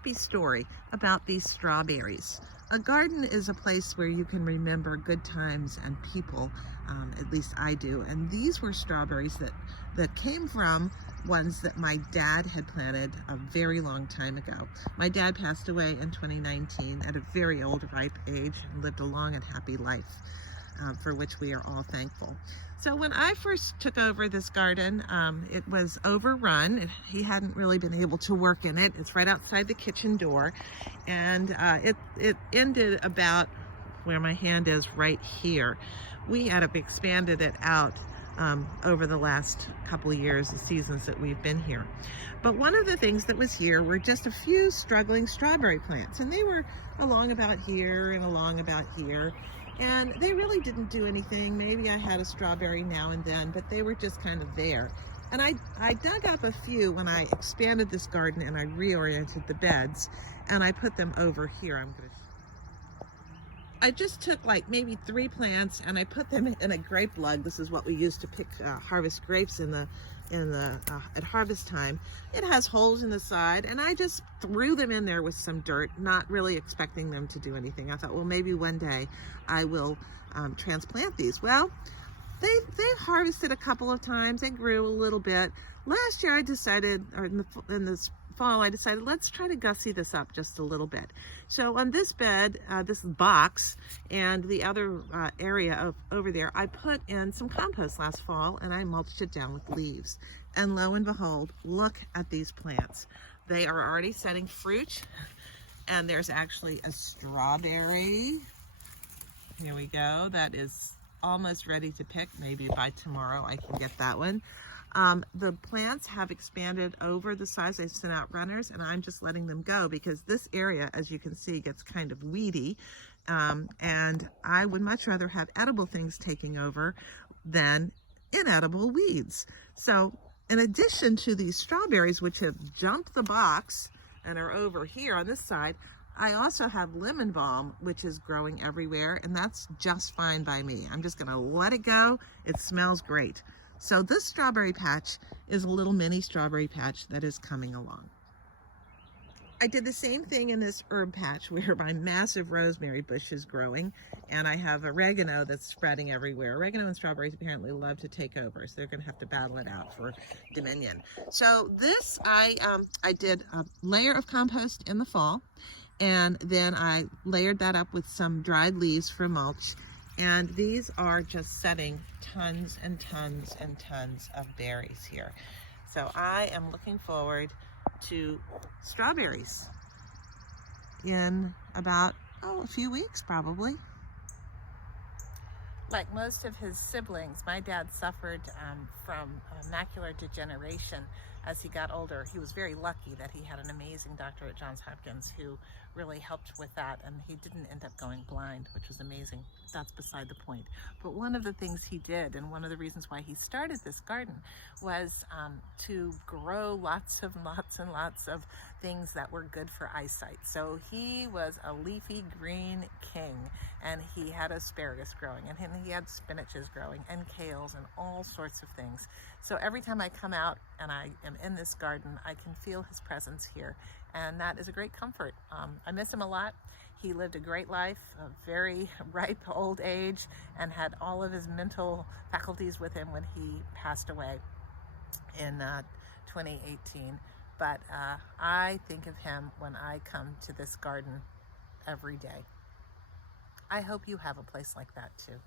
happy story about these strawberries. A garden is a place where you can remember good times and people, at least I do. And these were strawberries that came from ones that my dad had planted a very long time ago. My dad passed away in 2019 at a very old, ripe age and lived a long and happy life, for which we are all thankful. So when I first took over this garden, it was overrun. He hadn't really been able to work in it. It's right outside the kitchen door, and it ended about where my hand is right here. We had expanded it out over the last couple of years, the seasons that we've been here. But one of the things that was here were just a few struggling strawberry plants, and they were along about here and along about here. And they really didn't do anything. Maybe I had a strawberry now and then, but they were just kind of there. And I dug up a few when I expanded this garden and I reoriented the beds, and I put them over here. I just took like maybe 3 plants and I put them in a grape lug. This is what we use to pick harvest grapes at harvest time. It has holes in the side, and I just threw them in there with some dirt, not really expecting them to do anything. I thought, well, maybe one day I will transplant these. Well, they've harvested a couple of times. They grew a little bit. Last year I decided, or in this fall, I decided, let's try to gussy this up just a little bit. So on this bed, this box, and the other area over there, I put in some compost last fall, and I mulched it down with leaves. And lo and behold, look at these plants. They are already setting fruit, and there's actually a strawberry. Here we go. That is almost ready to pick. Maybe by tomorrow I can get that one. The plants have expanded over the size. They've sent out runners, and I'm just letting them go because this area, as you can see, gets kind of weedy. And I would much rather have edible things taking over than inedible weeds. So in addition to these strawberries, which have jumped the box and are over here on this side, I also have lemon balm, which is growing everywhere, and that's just fine by me. I'm just gonna let it go. It smells great. So this strawberry patch is a little mini strawberry patch that is coming along. I did the same thing in this herb patch where my massive rosemary bush is growing, and I have oregano that's spreading everywhere. Oregano and strawberries apparently love to take over, so they're gonna have to battle it out for dominion. So this, I did a layer of compost in the fall, and then I layered that up with some dried leaves for mulch. And these are just setting tons and tons and tons of berries here. So I am looking forward to strawberries in about, a few weeks probably. Like most of his siblings, my dad suffered from macular degeneration as he got older. He was very lucky that he had an amazing doctor at Johns Hopkins who really helped with that, and he didn't end up going blind, which was amazing. That's beside the point. But one of the things he did, and one of the reasons why he started this garden, was to grow lots and lots of things that were good for eyesight. So he was a leafy green king, and he had asparagus growing, and he had spinaches growing, and kales, and all sorts of things. So every time I come out and I am in this garden, I can feel his presence here, and that is a great comfort. I miss him a lot. He lived a great life, a very ripe old age, and had all of his mental faculties with him when he passed away in 2018. But I think of him when I come to this garden every day. I hope you have a place like that too.